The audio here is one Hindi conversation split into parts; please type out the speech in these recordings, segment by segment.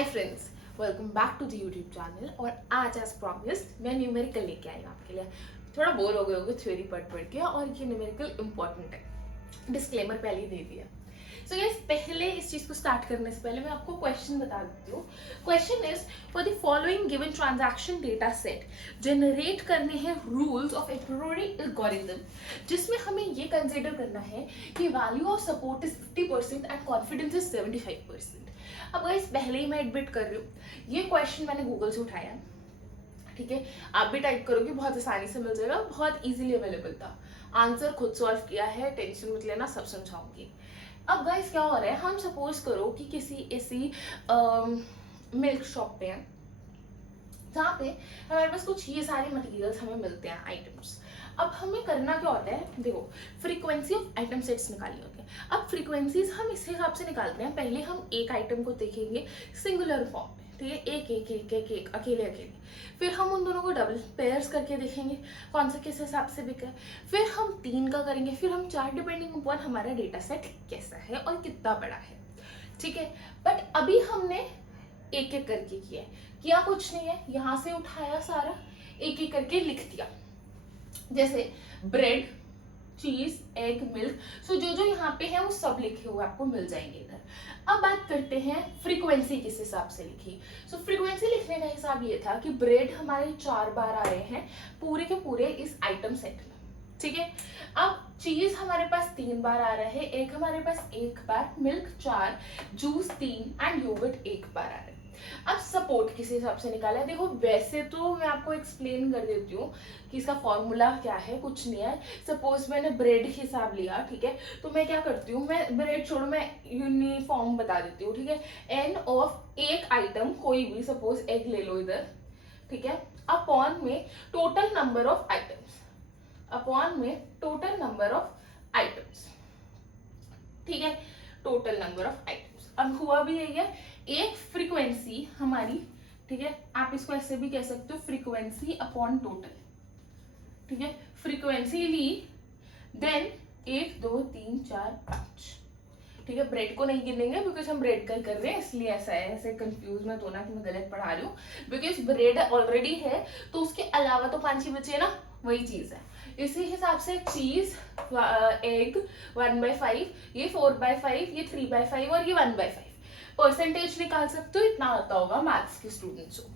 Hi friends, welcome back to the YouTube channel. और आज एज प्रॉमिस्ड मैं न्यूमेरिकल लेके आई हूँ आपके लिए। थोड़ा बोर हो गए होगे थ्योरी पढ़ के, और ये न्यूमेरिकल इंपॉर्टेंट है, डिस्क्लेमर पहले ही दे दिया। सो गाइस, पहले इस चीज को स्टार्ट करने से पहले मैं आपको क्वेश्चन बता देती हूँ। Question is for the following given transaction data set generate करने हैं रूल्स ऑफ ए प्रियोरी एल्गोरिथम, जिसमें हमें ये कंसीडर करना है कि value of support is 50% and confidence is 75%। अब गाइस, पहले ही मैं एडमिट कर रही हूँ, ये क्वेश्चन मैंने गूगल से उठाया, ठीक है। आप भी टाइप करोगे बहुत आसानी से मिल जाएगा, बहुत इजीली अवेलेबल था। आंसर खुद सॉल्व किया है, टेंशन मत लेना, सब समझाऊंगी। अब गाइस क्या हो रहा है, हम सपोज करो कि किसी ऐसी मिल्क शॉप पे हैं जहाँ पे हमारे पास कुछ ये सारे मटेरियल्स हमें मिलते हैं, आइटम्स। अब हमें करना क्या होता है, देखो, फ्रीक्वेंसी ऑफ आइटम सेट्स निकालनी होती है। अब फ्रीक्वेंसीज हम इस हिसाब से निकालते हैं, पहले हम एक आइटम को देखेंगे सिंगुलर फॉर्म में, ठीक है, एक एक एक एक एक अकेले अकेले। फिर हम उन दोनों को डबल पेयर्स करके देखेंगे कौन सा किस हिसाब से बिका है। फिर हम 3 का करेंगे, फिर हम 4, डिपेंडिंग अपॉन हमारा डेटा सेट कैसा है और कितना बड़ा है, ठीक है। बट अभी हमने एक एक करके किया कुछ नहीं है, यहाँ से उठाया सारा, एक एक करके लिख दिया। जैसे ब्रेड, चीज, एग, मिल्क, सो जो जो यहाँ पे है वो सब लिखे हुए आपको मिल जाएंगे इधर। अब बात करते हैं फ्रीक्वेंसी किस हिसाब से लिखी। सो फ्रीक्वेंसी लिखने का हिसाब ये था कि ब्रेड हमारे 4 बार आ रहे हैं पूरे के पूरे इस आइटम सेट में, ठीक है। अब चीज हमारे पास 3 बार आ रहा है, एग हमारे पास 1 बार, मिल्क 4, जूस 3 एंड योगर्ट 1 बार आ रहा है। अब सपोर्ट किस हिसाब से निकाला है, देखो वैसे तो मैं आपको एक्सप्लेन कर देती हूँ कि इसका फॉर्मूला क्या है, कुछ नहीं है। सपोज मैंने ब्रेड हिसाब लिया, ठीक है, तो मैं क्या करती हूँ, मैं ब्रेड छोड़ो, मैं यूनिफॉर्म बता देती हूँ, ठीक है। एन ऑफ एक आइटम कोई भी, सपोज एग ले लो इधर, ठीक है, अपॉन में total number of items, upon में टोटल नंबर ऑफ आइटम्स, ठीक है, टोटल नंबर ऑफ आइटम्स। अब हुआ भी यही है, एक फ्रीक्वेंसी हमारी, ठीक है, आप इसको ऐसे भी कह सकते हो, फ्रीक्वेंसी अपॉन टोटल, ठीक है। फ्रीक्वेंसी ली, देन 1 2 3 4 5, ठीक है। ब्रेड को नहीं गिनेंगे बिकॉज हम ब्रेड का ही कर रहे हैं, इसलिए ऐसा है, ऐसे कंफ्यूज मत होना कि मैं गलत पढ़ा रही हूँ, बिकॉज ब्रेड ऑलरेडी है तो उसके अलावा तो 5 ही बचे ना, वही चीज है। इसी हिसाब से चीज, एग 1/5, ये 4/5, ये 3/5 और ये 1/5। परसेंटेज निकाल सकते हो, इतना आता होगा मैथ्स के स्टूडेंट्स को।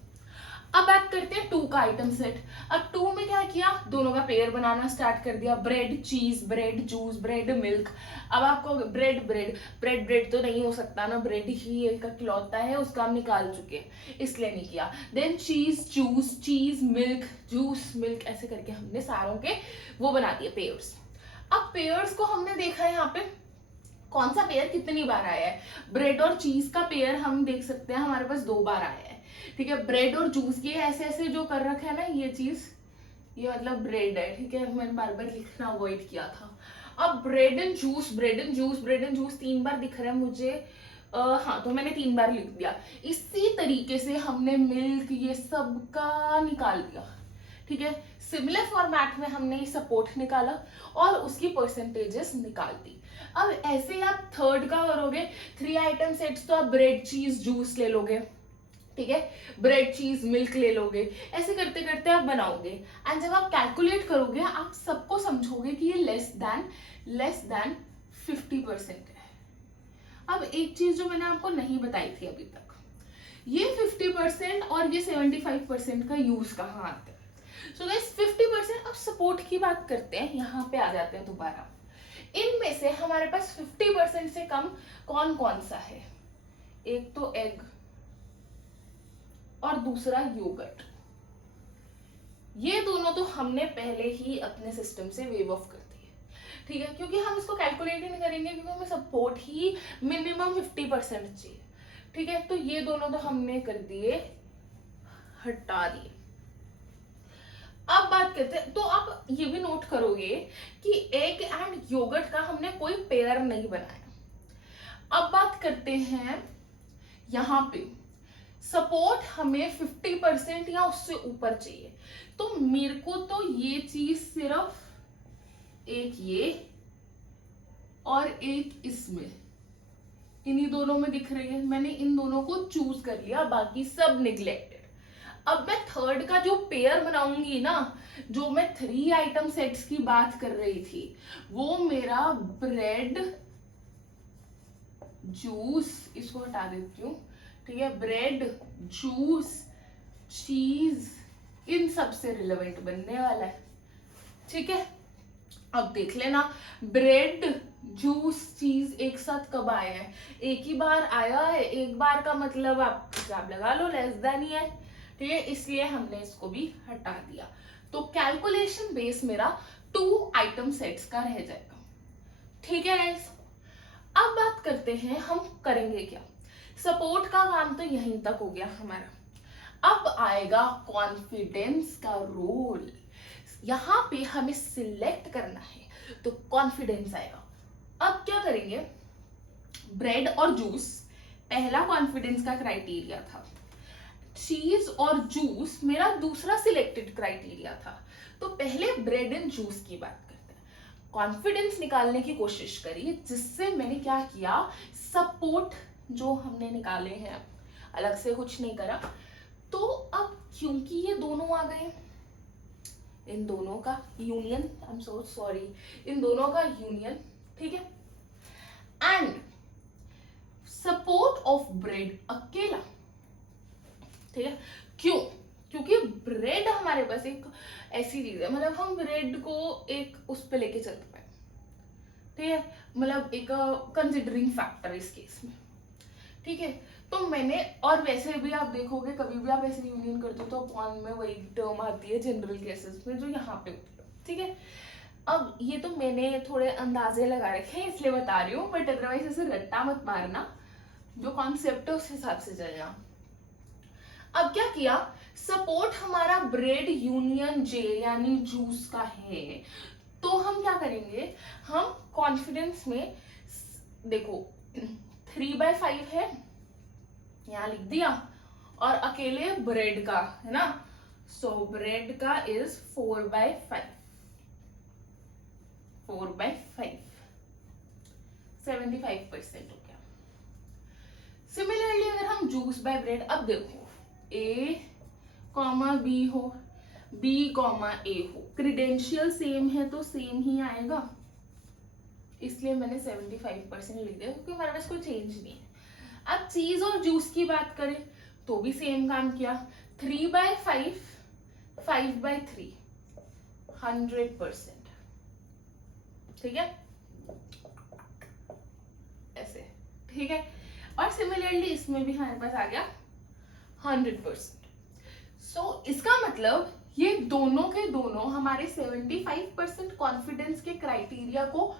अब बात करते हैं 2 का आइटम सेट। अब 2 में क्या किया, दोनों का पेयर बनाना स्टार्ट कर दिया, ब्रेड चीज, ब्रेड जूस, ब्रेड मिल्क। अब आपको ब्रेड ब्रेड ब्रेड ब्रेड तो नहीं हो सकता ना, ब्रेड ही एक इकलौता है, उसका हम निकाल चुके हैं, इसलिए नहीं किया। देन चीज जूस, चीज मिल्क, जूस मिल्क, ऐसे करके हमने सारों के वो बना दिए पेयर्स। अब पेयर्स को हमने देखा है यहाँ पे कौन सा पेयर कितनी बार आया है। ब्रेड और चीज का पेयर हम देख सकते हैं हमारे पास 2 बार आया है, ठीक है। ब्रेड और जूस, ये ऐसे ऐसे जो कर रखा है ना, ये चीज, ये मतलब ब्रेड है, ठीक है, मैंने बार बार लिखना अवॉइड किया था। अब bread and juice, bread and juice, bread and juice 3 बार दिख रहा है मुझे, हाँ, तो मैंने 3 बार लिख दिया। इसी तरीके से हमने मिल्क ये सब का निकाल दिया, ठीक है। सिमिलर फॉर्मेट में हमने सपोर्ट निकाला और उसकी परसेंटेजेस निकाल दी। अब ऐसे आप थर्ड का करोगे, 3 आइटम सेट्स, तो आप ब्रेड चीज जूस ले लोगे, ठीक है, ब्रेड चीज मिल्क ले लोगे, ऐसे करते करते आप बनाओगे। एंड जब आप कैलकुलेट करोगे आप सबको समझोगे कि ये लेस देन 50% है। अब एक चीज जो मैंने आपको नहीं बताई थी अभी तक, ये 50% और ये 75% का यूज कहाँ आता है। सो गाइस, 50%, अब सपोर्ट की बात करते हैं, यहाँ पे आ जाते हैं दोबारा। इनमें से हमारे पास 50% से कम कौन कौन सा है, एक तो एग और दूसरा योगर्ट। ये दोनों तो हमने पहले ही अपने सिस्टम से वेव ऑफ कर दिए, ठीक है, क्योंकि हम इसको कैलकुलेट ही नहीं करेंगे, क्योंकि हमें सपोर्ट ही मिनिमम 50% चाहिए, ठीक है। तो ये दोनों तो हमने कर दिए, हटा दिए। अब बात करते हैं, तो आप ये भी नोट करोगे कि एग एंड योगर्ट का हमने कोई पेयर नहीं बनाया। अब बात करते हैं यहां पे, सपोर्ट हमें 50% या उससे ऊपर चाहिए, तो मेरे को तो ये चीज सिर्फ एक ये और एक इसमें इन्हीं दोनों में दिख रही है, मैंने इन दोनों को चूज कर लिया, बाकी सब निग्लेक्टेड। अब मैं थर्ड का जो पेयर बनाऊंगी ना, जो मैं 3 आइटम सेट्स की बात कर रही थी, वो मेरा ब्रेड जूस, इसको हटा देती हूँ, ठीक है, ब्रेड जूस चीज, इन सब से रिलेवेंट बनने वाला है, ठीक है। अब देख लेना, ब्रेड जूस चीज एक साथ कब आए हैं, एक ही बार आया है, एक बार का मतलब आप हिसाब लगा लो, लेस देन ही है, ठीक है, इसलिए हमने इसको भी हटा दिया। तो कैलकुलेशन बेस मेरा 2 आइटम सेट्स का रह जाएगा, ठीक है गाइस। अब बात करते हैं हम करेंगे क्या। सपोर्ट का काम तो यहीं तक हो गया हमारा। अब आएगा कॉन्फिडेंस का रोल। यहां पे हमें सिलेक्ट करना है, तो कॉन्फिडेंस आएगा। अब क्या करेंगे, ब्रेड और जूस पहला कॉन्फिडेंस का क्राइटेरिया था, चीज और जूस मेरा दूसरा सिलेक्टेड क्राइटेरिया था। तो पहले ब्रेड एंड जूस की बात करते हैं। कॉन्फिडेंस निकालने की कोशिश करी, जिससे मैंने क्या किया, सपोर्ट जो हमने निकाले हैं, अलग से कुछ नहीं करा। तो अब क्योंकि ये दोनों आ गए, इन दोनों का union, I am so sorry, इन दोनों का यूनियन, ठीक है, एंड सपोर्ट ऑफ ब्रेड अकेला, ठीक है। क्यों, क्योंकि ब्रेड हमारे पास एक ऐसी चीज है, मतलब हम ब्रेड को एक उस पे लेके चलते पाए, ठीक है, मतलब एक कंसिडरिंग फैक्टर इस केस में, ठीक है। तो मैंने, और वैसे भी आप देखोगे कभी भी आप ऐसे यूनियन करते हो तो अपॉन में वही टर्म आती है जनरल केसेस में जो यहाँ पे होती है, ठीक है। अब ये तो मैंने थोड़े अंदाजे लगा रखे हैं इसलिए बता रही हूँ, बट अदरवाइज ऐसे रट्टा मत मारना, जो कॉन्सेप्ट है उस हिसाब से चलना। अब क्या किया, सपोर्ट हमारा ब्रेड यूनियन जे यानी जूस का है, तो हम क्या करेंगे, हम कॉन्फिडेंस में देखो 3/5 है, यहां लिख दिया, और अकेले ब्रेड का है ना, सो ब्रेड का इज 4/5, 4/5, 75% हो गया। सिमिलरली अगर हम जूस बाय ब्रेड, अब देखो A, B हो, B, A हो, क्रीडेंशियल सेम है तो सेम ही आएगा, इसलिए मैंने 75% लिख दिया, क्योंकि हमारे पास कोई चेंज नहीं है। अब चीज और जूस की बात करें तो भी सेम काम किया, 3/5, 5/3, 100%, ठीक है, ऐसे, ठीक है। और सिमिलरली इसमें भी हमारे पास आ गया 100%। सो इसका मतलब ये दोनों के दोनों हमारे 75% कॉन्फिडेंस के क्राइटेरिया को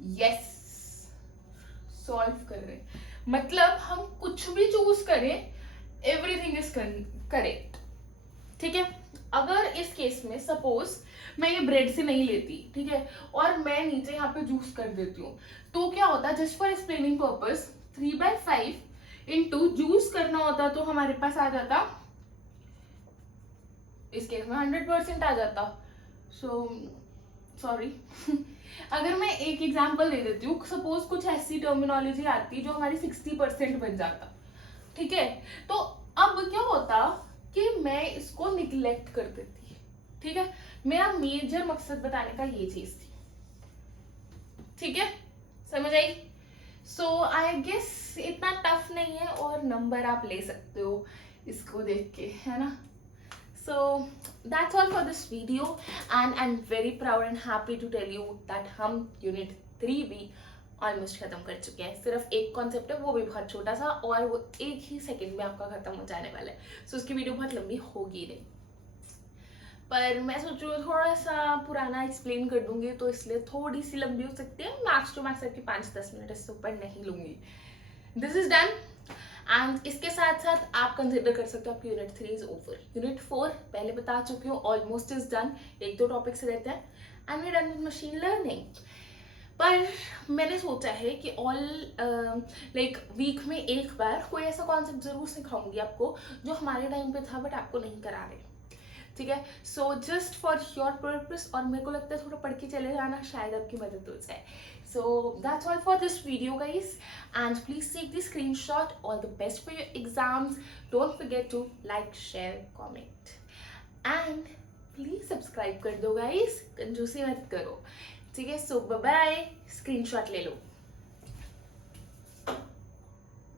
यस सॉल्व कर रहे हैं। मतलब हम कुछ भी चूज करें, एवरीथिंग इज करेक्ट, ठीक है। अगर इस केस में सपोज मैं ये ब्रेड से नहीं लेती, ठीक है, और मैं नीचे यहाँ पे जूस कर देती हूँ, तो क्या होता, just for explaining purpose, 3/5 into juice करना होता तो हमारे पास आ जाता, इस केस में 100% आ जाता। सो सॉरी अगर मैं एक एग्जांपल दे देती हूँ, सपोज कुछ ऐसी टर्मिनोलॉजी आती जो हमारी 60% बन जाता, ठीक है, तो अब क्या होता कि मैं इसको निग्लेक्ट कर देती, ठीक है। मेरा मेजर मकसद बताने का ये चीज थी, ठीक है, समझ आई। सो आई गेस इतना टफ नहीं है, और नंबर आप ले सकते हो इसको देख के, है ना। So that's all for this video, and I'm very proud and happy to tell you that हम यूनिट 3 भी ऑलमोस्ट खत्म कर चुके हैं। सिर्फ एक कॉन्सेप्ट है, वो भी बहुत छोटा सा, और वो एक ही सेकंड में आपका खत्म हो जाने वाला है। सो उसकी वीडियो बहुत लंबी होगी नहीं, पर मैं सोच रही हूँ थोड़ा सा पुराना एक्सप्लेन कर दूंगी, तो इसलिए थोड़ी सी लंबी हो सकती है, मैक्स टू मैक्स आपकी 5-10 मिनट, इससे ऊपर नहीं लूंगी। दिस इज डन, एंड इसके साथ साथ आप कंसिडर कर सकते हो आपकी यूनिट 3 इज ओवर। यूनिट 4 पहले बता चुकी हूँ, ऑलमोस्ट इज डन, 1-2 टॉपिक्स रहते हैं, and we done with machine learning. पर मैंने सोचा है कि लाइक वीक में एक बार कोई ऐसा कॉन्सेप्ट जरूर सिखाऊंगी आपको जो हमारे टाइम पे था बट आपको नहीं करा रहे, ठीक है। So just for your purpose, और मेरे को लगता है थोड़ा पढ़ के चले जाना, शायद आपकी मदद हो जाए। So that's all for this video guys, and please take the screenshot. All the best for your exams. Don't forget to like, share, comment and please subscribe कर दो गाइस, कंजूसी मत करो, ठीक है। सो बाय बाय, स्क्रीनशॉट ले लो।